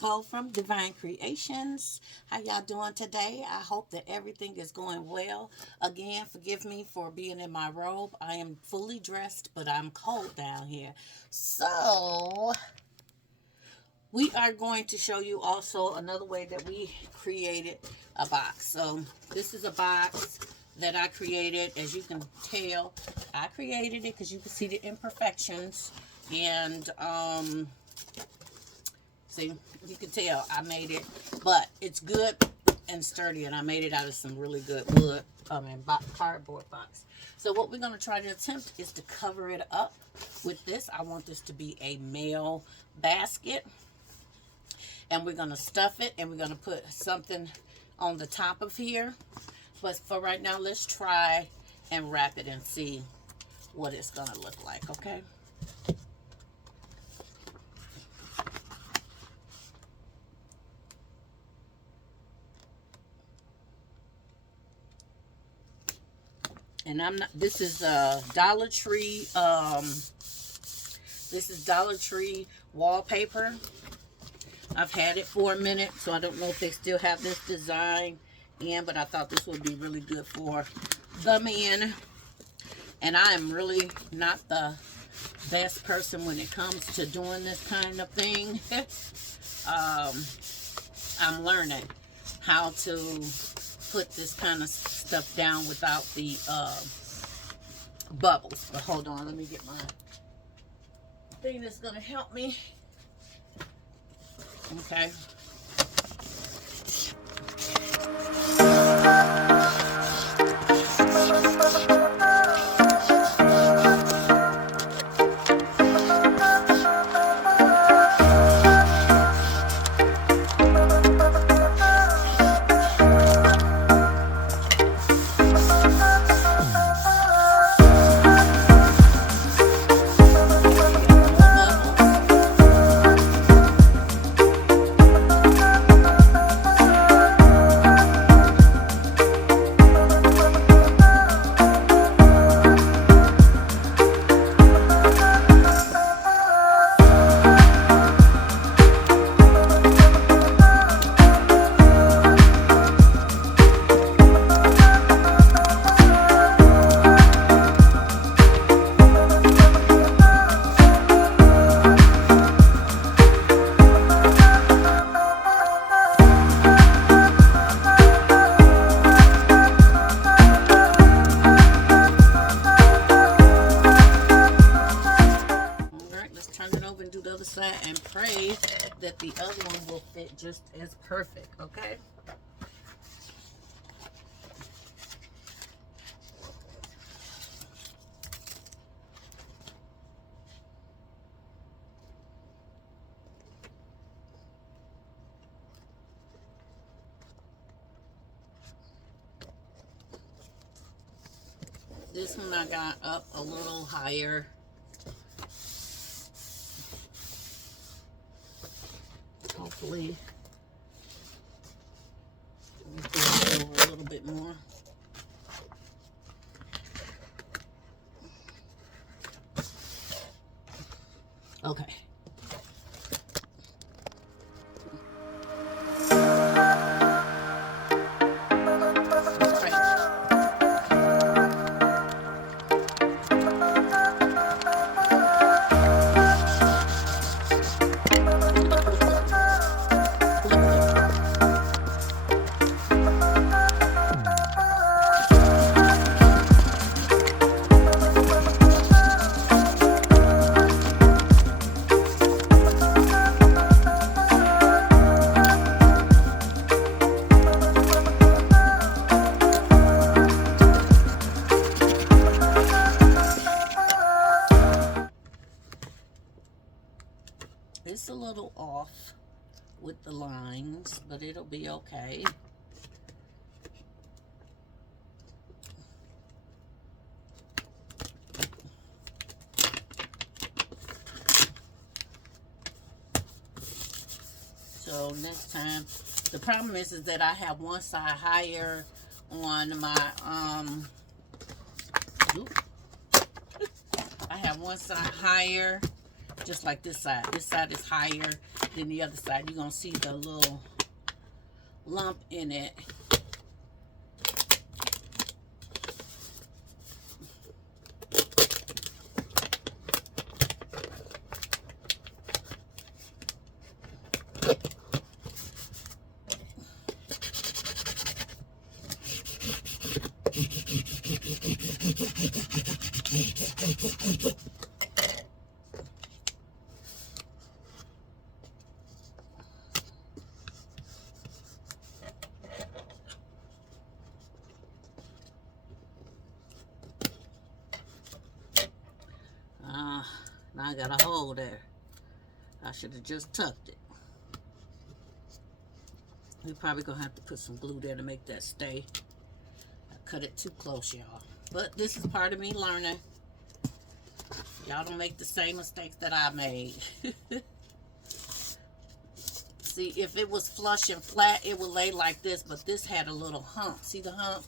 Nicole from Divine Creations. How y'all doing today? I hope that everything is going well. Again, forgive me for being in my robe. I am fully dressed, but I'm cold down here. So, we are going to show you also another way that we created a box. So, this is a box that I created. As you can tell, I created it because you can see the imperfections. And, see, you can tell I made it, but it's good and sturdy, and I made it out of some really good wood, cardboard box. So what we're going to try to attempt is to cover it up with this. I want this to be a mail basket, and we're going to stuff it, and we're going to put something on the top of here. But for right now, let's try and wrap it and see what it's going to look like, okay? And I'm not, this is Dollar Tree, this is Dollar Tree wallpaper. I've had it for a minute, so I don't know if they still have this design in, but I thought this would be really good for the men. And I am really not the best person when it comes to doing this kind of thing. I'm learning how to put this kind of stuff down without the bubbles. But hold on, let me get my thing that's gonna help me. Okay. And pray that the other one will fit just as perfect, okay? This one I got up a little higher. Hopefully, we'll go over a little bit more. Okay. It's a little off with the lines, but it'll be okay. So next time, the problem is that I have one side higher on my I have one side higher just like this side. This side is higher than the other side. You're going to see the little lump in it. Now I got a hole there. I should have just tucked it. We're probably gonna have to put some glue there to make that stay. I cut it too close, y'all. But this is part of me learning. Y'all don't make the same mistakes that I made. See, if it was flush and flat, it would lay like this, but this had a little hump. See the hump?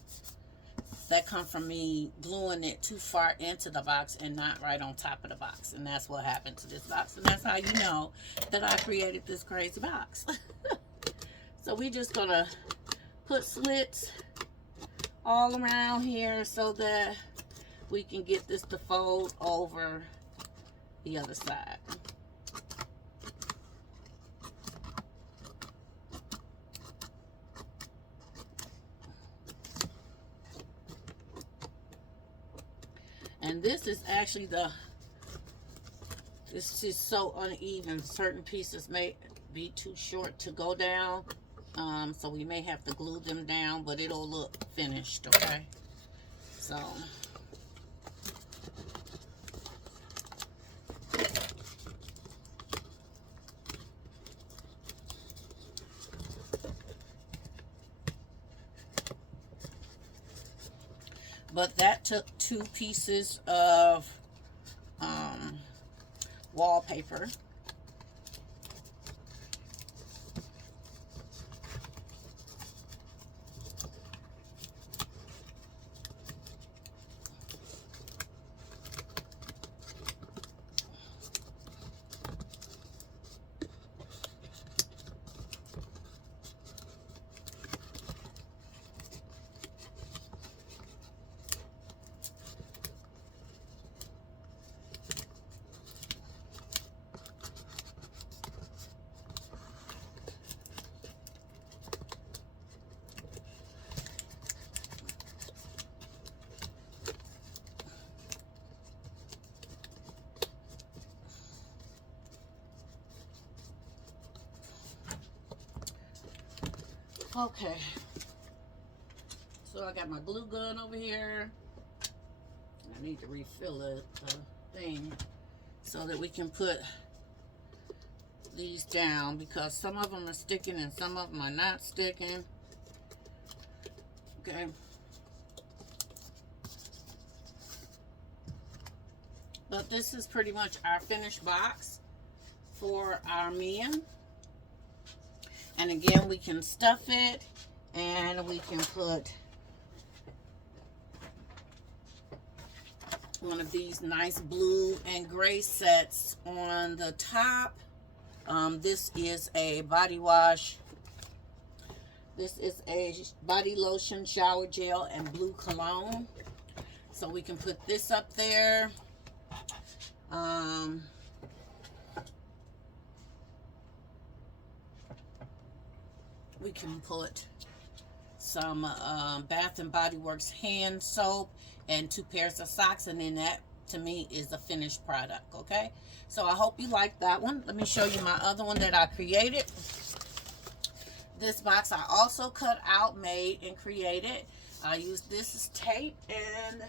That come from me gluing it too far into the box and not right on top of the box. And that's what happened to this box. And that's how you know that I created this crazy box. So we just gonna put slits all around here so that we can get this to fold over the other side. And this is actually this is so uneven. Certain pieces may be too short to go down. So we may have to glue them down, but it'll look finished, okay? So. But that took 2 pieces of wallpaper. Okay, so I got my glue gun over here. I need to refill the thing so that we can put these down, because some of them are sticking and some of them are not sticking. Okay. But this is pretty much our finished box for our men. And again, we can stuff it, and we can put one of these nice blue and gray sets on the top. This is a body wash. This is a body lotion, shower gel, and blue cologne. So we can put this up there. We can put some Bath and Body Works hand soap and 2 pairs of socks, and then that to me is a finished product. Okay, so I hope you like that one. Let me show you my other one that I created. This box I also cut out, made, and created. I used this as tape, and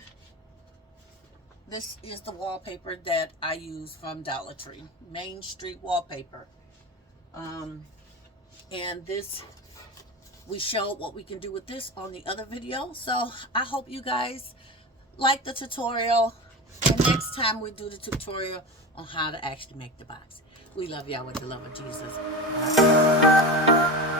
this is the wallpaper that I use from Dollar Tree, Main Street wallpaper. And this, we showed what we can do with this on the other video. So I hope you guys like the tutorial, and next time we do the tutorial on how to actually make the box. We love y'all with the love of Jesus. Bye.